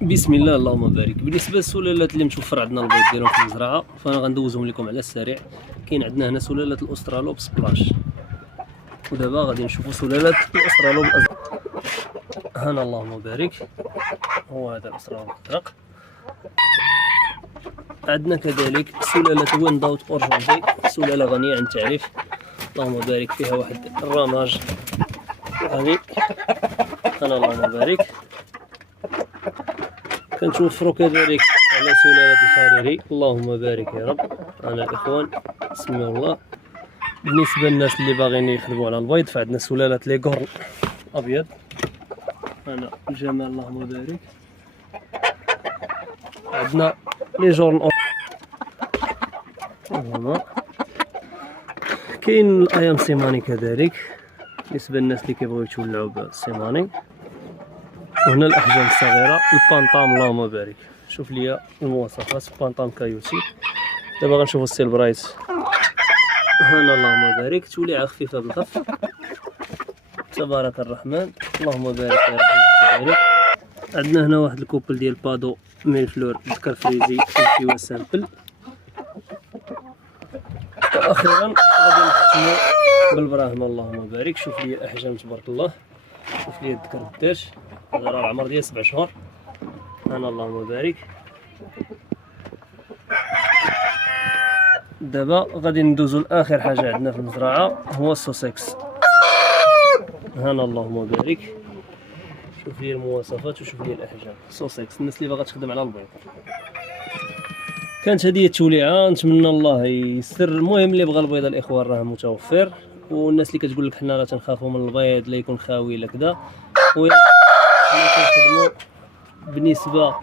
بسم الله اللهم بارك. بالنسبه للسلالات اللي متوفر عندنا البيض ديالهم في المزرعه، فانا غندوزهم لكم على السريع. كاين عندنا هنا سلاله الاسترالوب سبلاش، ودابا غادي نشوفوا سلاله الاسترالوب الازرق. هنا اللهم بارك، هو هذا الاسترالوب الازرق. عندنا كذلك سلاله وينداوت اورجونتي، سلاله غنيه عن التعريف، اللهم بارك. فيها واحد الرماج غني، هنا اللهم بارك. كنتوفروا كذلك على سلالة الحريري، اللهم بارك يا رب. أنا الإخوان بسم الله. بالنسبة للناس اللي باغيين يخدموا على البيض، فعندنا سلالة ليغورن أبيض، أنا الجمال اللهم بارك. عندنا ليغورن هنا. كاين الأيام سيماني كذلك، بالنسبة للناس اللي كيبغيو يتولعوا بالسيماني. وهنا الاحجام الصغيره البانطام، اللهم بارك. شوف ليا المواصفات، بانطام كايوتي. دابا غنشوفوا السيل برايس، هنا اللهم بارك. توليعه خفيفه بالخف، تبارك الرحمن، اللهم بارك يا رب كذلك. عندنا هنا واحد الكوبل ديال بادو ميل فلور ذكر فريزي في سامبل. واخيرا غادي نختموا بالبراهمه، اللهم بارك. شوف لي الاحجام تبارك الله، شوف لي الذكر بالداش، هذا راه العمر ديال 7 شهور، انا اللهم بارك. دابا غادي ندوزو لاخر حاجه عندنا في المزرعه، هو السوسكس، هنا اللهم بارك. شوف لي المواصفات وشوف لي الاحجام. سوسكس الناس اللي باغا تخدم على البيض. كانت هذه التوليعه، نتمنى الله يسر. المهم اللي بغى البيض الاخوان راه متوفر، والناس اللي كتقول لك حنا راه تنخافوا من البيض لا يكون خاوي لا كذا، حنا كنخدموا بنسبه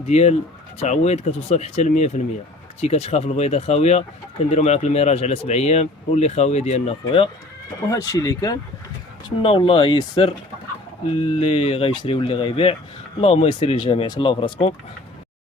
ديال التعويض كتوصل حتى ل 100%. كنتي كتخاف البيضه خاويه، كنديروا معاك الميراج على 7 ايام واللي خاويه ديالنا خويا. وهذا الشيء اللي كان، نتمنى الله يسر اللي غيشري واللي غيبيع. اللهم يسر للجميع، تهلاو في راسكم.